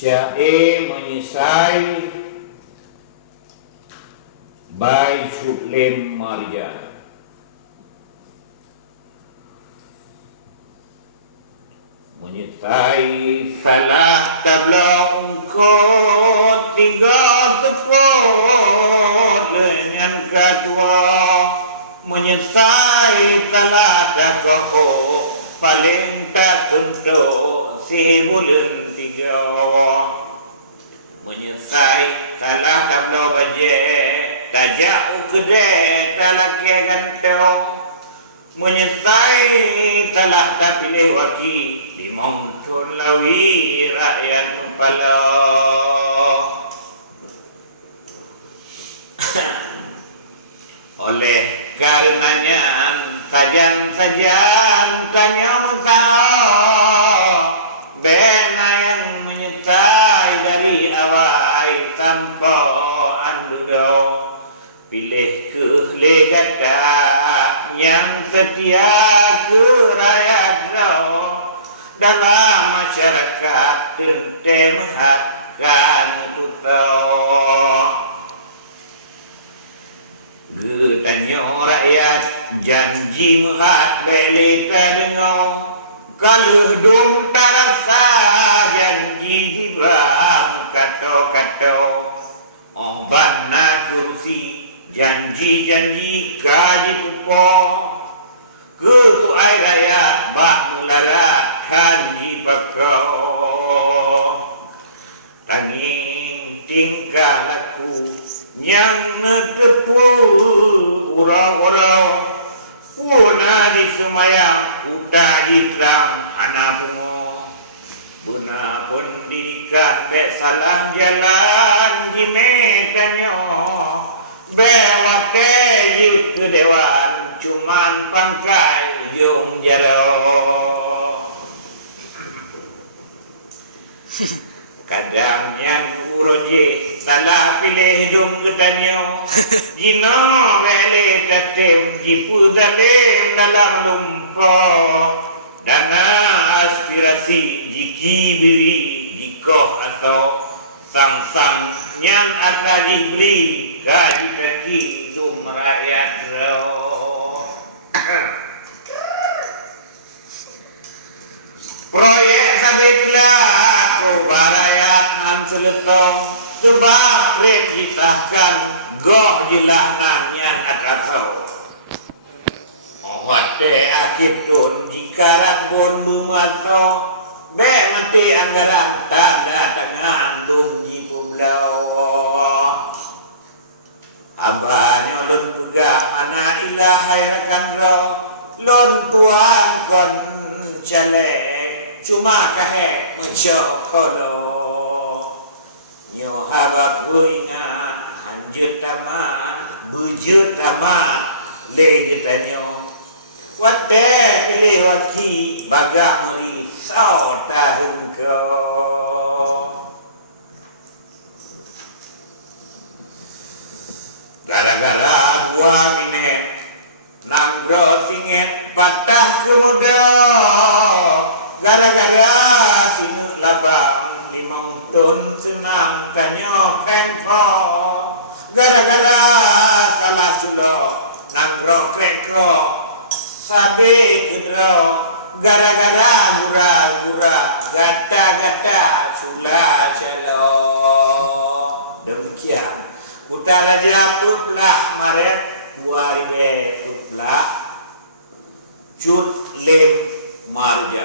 Syae menyesai Bai Sublem Maria menyesai salah tablong ko tiga tepot dengan kedua menyesai salah dako paling tak tentu si bulan tiga menyesai salah tablong baje tajak ukede talake gantau menyesai salah tak pilih waki Mungkin lawi rakyat pala oleh karenanya sajan tanya muka bena yang menyertai dari awal tanpa andudo pilih ke legada yang setia ke rakyat dalam masyarakat terdemuhatkan tutau getanya rakyat janji muhat beli terdengar kalau dum tarasa janji jiwa kato-kato bana kursi janji gaji tupo ketuai rakyat bak mulara kanji bakau tanging tingkah laku yang netepu urang-urang puna di semayang udah ditlang anak bungo puna pendidikan tak salah jalan di medannya bewate yuk ke dewan cuman bangkai yung jalo kadang yang kuroje salah pilih dong getanyo dino bele tatem jipu tatem dalam lumpo dana aspirasi jiki biri jikoh atau sang-sang yang akan diberi gaji kaki dum rakyat proyek sabitlah sebab disahkan goh jilahnya nakasau wate akib dun ikarat bondu maso be mati anggaran tanda dengan dung jibu blau abahnya lun juga anak ilahai rakan rau lun tuan kon celek cuma kahe mensyok kono Nyo habak buina hanjut tama le getanyo wate pilih waki bagak muri sao tahun ko gara-gara gua mine nanggro singet patah kemuda gara-gara sinu labang limong senang kanyo kenpo gara-gara salah sudo nangro krekro sabe gedro gara-gara gura-gura gata-gata sula jalo demikian utara jelaput lah Maret 2012 Jut Lem Maria